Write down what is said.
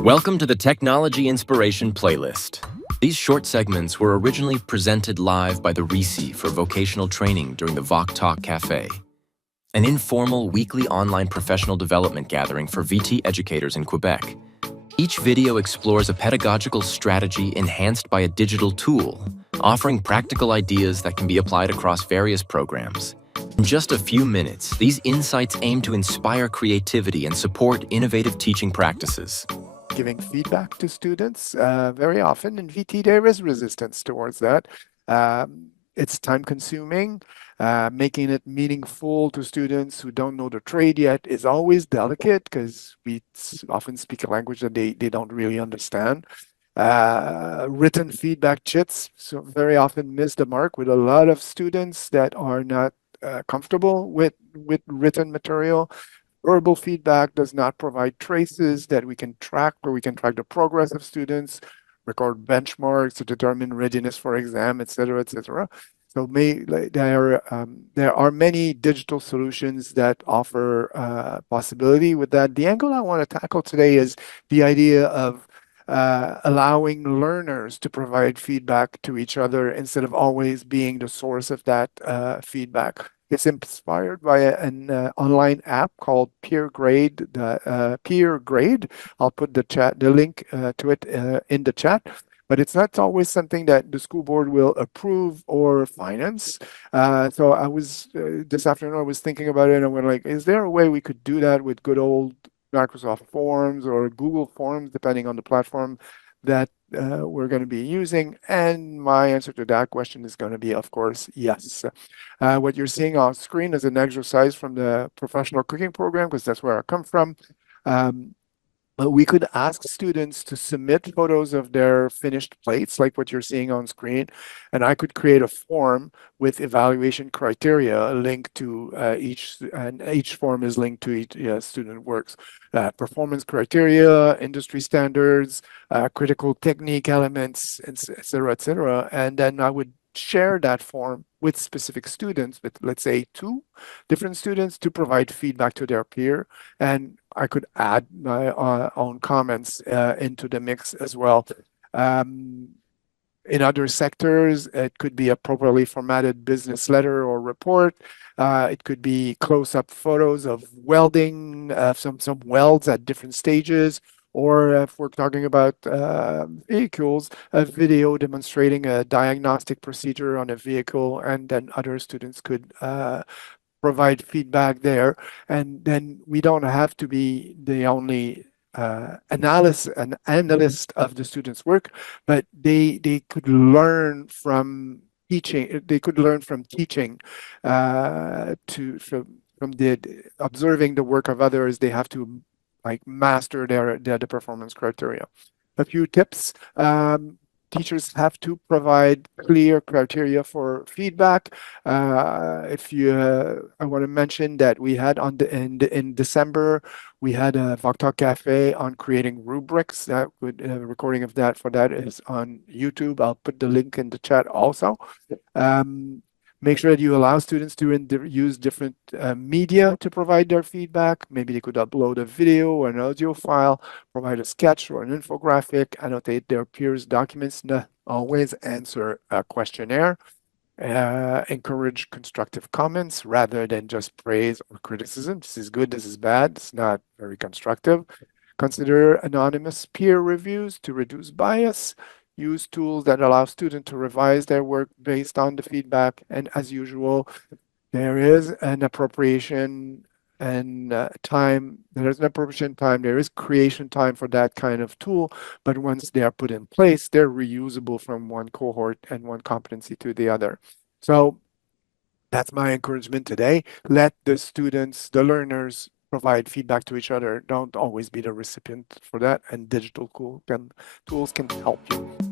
Welcome to the Technology Inspiration Playlist. These short segments were originally presented live by the RECIT for vocational training during the Voc Talk Café, an informal weekly online professional development gathering for VT educators in Quebec. Each video explores a pedagogical strategy enhanced by a digital tool, offering practical ideas that can be applied across various programs. In just a few minutes, these insights aim to inspire creativity and support innovative teaching practices. Giving feedback to students, very often in VT there is resistance towards that. It's time consuming. Making it meaningful to students who don't know the trade yet is always delicate because we often speak a language that they don't really understand. Written feedback chits so very often miss the mark with a lot of students that are not comfortable with written material. Verbal feedback does not provide traces that we can track, where we can track the progress of students, record benchmarks to determine readiness for exam, etc., etc. So there are many digital solutions that offer possibility with that. The angle I want to tackle today is the idea of allowing learners to provide feedback to each other instead of always being the source of that feedback. It's inspired by an online app called Peer Grade. Peer Grade. I'll put the link to it in the chat. But it's not always something that the school board will approve or finance. So I was this afternoon I was thinking about it, and I went like, is there a way we could do that with good old Microsoft Forms or Google Forms, depending on the platform that we're going to be using? And my answer to that question is going to be, of course, yes. What you're seeing on screen is an exercise from the professional cooking program, because that's where I come from. But we could ask students to submit photos of their finished plates, like what you're seeing on screen, and I could create a form with evaluation criteria linked to each form is linked to each student works. Performance criteria, industry standards, critical technique elements, et cetera, and then I would share that form with specific students, with let's say 2 different students, to provide feedback to their peer, and I could add my own comments into the mix as well. In other sectors, it could be a properly formatted business letter or report. It could be close-up photos of welding, some welds at different stages, or if we're talking about vehicles, a video demonstrating a diagnostic procedure on a vehicle, and then other students could provide feedback there. And then we don't have to be the only analyst of the students' work, but they could learn from teaching. They could learn from teaching from the observing the work of others. They have to like master their performance criteria. A few tips. Teachers have to provide clear criteria for feedback. I want to mention that we had in December, we had a Voc Talk Café on creating rubrics. That would recording of that is on YouTube. I'll put the link in the chat also. Make sure that you allow students to use different media to provide their feedback. Maybe they could upload a video or an audio file, provide a sketch or an infographic, annotate their peers' documents, not always answer a questionnaire. Encourage constructive comments rather than just praise or criticism. This is good, this is bad, it's not very constructive. Consider anonymous peer reviews to reduce bias. Use tools that allow students to revise their work based on the feedback. And as usual, there is an appropriation and time. There is an appropriation time. There is creation time for that kind of tool. But once they are put in place, they're reusable from one cohort and one competency to the other. So that's my encouragement today. Let the students, the learners, provide feedback to each other. Don't always be the recipient for that. And digital tools can help you.